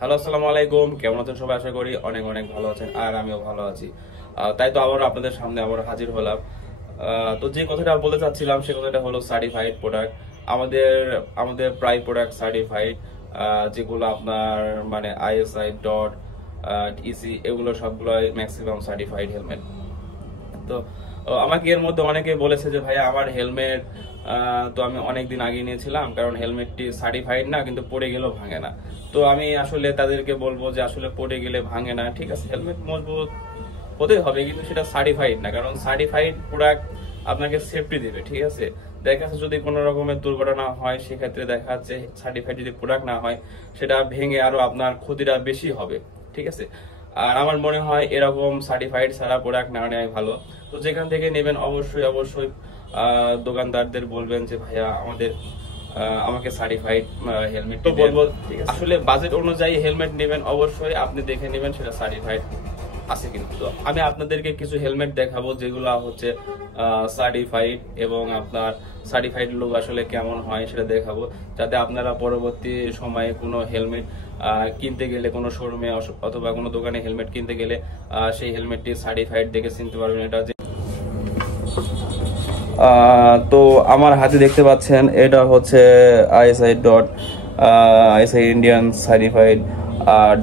Hello, আসসালামু আলাইকুম। কেমন আছেন সবাই? আশা করি অনেক অনেক ভালো আছেন, আর আমিও ভালো আছি। তাই তো আবার আপনাদের সামনে আবার হাজির হলাম। তো যে কথাটা বলতে চাচ্ছিলাম সে কথাটা হলো সার্টিফাইড প্রোডাক্ট। আমাদের আমাদের প্রায় প্রোডাক্ট সার্টিফাইড, যেগুলো আপনার মানে আইএসআই ডট ইসি, এগুলো সবগুলোই ম্যাক্সিমাম সার্টিফাইড হেলমেট। তো আমাকে এর মধ্যে অনেকে বলেছে যে ভাইয়া আমার হেলমেট তো আমি অনেকদিন আগে নিয়েছিলাম, কারণ হেলমেটটি সার্টিফাইড না, কিন্তু পড়ে গেলেও ভাঙে না। তো আমি আসলে তাদেরকে বলবো যে আসলে পড়ে গেলে ভাঙে না, ঠিক আছে, হেলমেট মজবুত হতে হবে, কিন্তু সেটা সার্টিফাইড না। কারণ সার্টিফাইড প্রোডাক্ট আপনাকে সেফটি দেবে, ঠিক আছে। দেখা যাচ্ছে যদি কোনো রকমের দুর্ঘটনা হয়, সেক্ষেত্রে দেখা যাচ্ছে সার্টিফাইড যদি প্রোডাক্ট না হয়, সেটা ভেঙে আরো আপনার ক্ষতিটা বেশি হবে, ঠিক আছে। আর আমার মনে হয় এরকম সার্টিফাইড ছাড়া প্রোডাক্ট না নেওয়াই ভালো। তো যেখান থেকে নেবেন অবশ্যই অবশ্যই দোকানদারদের বলবেন যে ভাইয়া আমাকে সার্টিফাইড হেলমেট তো বলবো। আসলে বাজেট অনুযায়ী হেলমেট নেবেন, অবশ্যই আপনি দেখে নেবেন সেটা সার্টিফাইড আছে কিন্তু। তো আমি আপনাদেরকে কিছু হেলমেট দেখাবো যেগুলো হচ্ছে সার্টিফাইড, এবং আপনার সার্টিফাইড লুক আসলে কেমন হয় সেটা দেখাবো, যাতে আপনারা পরবর্তী সময়ে কোনো হেলমেট কিনতে গেলে, কোনো শোরুমে অথবা কোনো দোকানে হেলমেট কিনতে গেলে সেই হেলমেটটি সার্টিফাইড দেখে চিনতে পারবেন। এটা তো আমার হাতে দেখতে পাচ্ছেন, এটা হচ্ছে ISI dot ISI Indian certified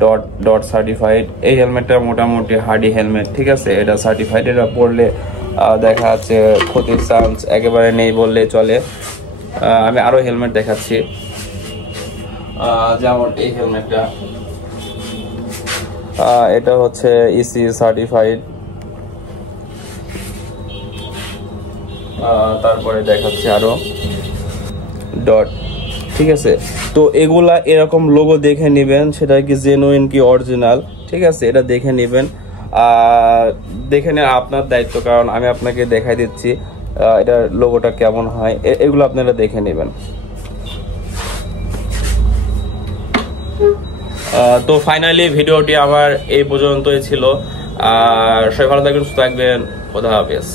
dot dot certified. এই হেলমেটটা মোটামুটি হার্ডি হেলমেট, ঠিক আছে। এটা সার্টিফাইড, এটা পড়লে দেখা যাচ্ছে ক্ষতির চান্স একেবারে নেই বললে চলে। আমি আরো হেলমেট দেখাচ্ছি, যেমন এই হেলমেটটা, এটা হচ্ছে ইসি সার্টিফাইড। তারপরে দেখাচ্ছে আরো ডট, ঠিক আছে। তো এগুলা এরকম লোগো দেখে নেবেন, সেটা কি জেনুইন কি অরিজিনাল, ঠিক আছে, এটা দেখে নেবেন। দেখে নেওয়া আপনার দায়িত্ব, কারণ আমি আপনাকে দেখাই দিচ্ছি এটার লোগোটা কেমন হয়, এগুলো আপনারা দেখে নেবেন। তো ফাইনালি ভিডিওটি আমার এই পর্যন্তই ছিল। আর সবাই ভালো থাকবেন, সুস্থ থাকবেন। খোদা হাফেজ।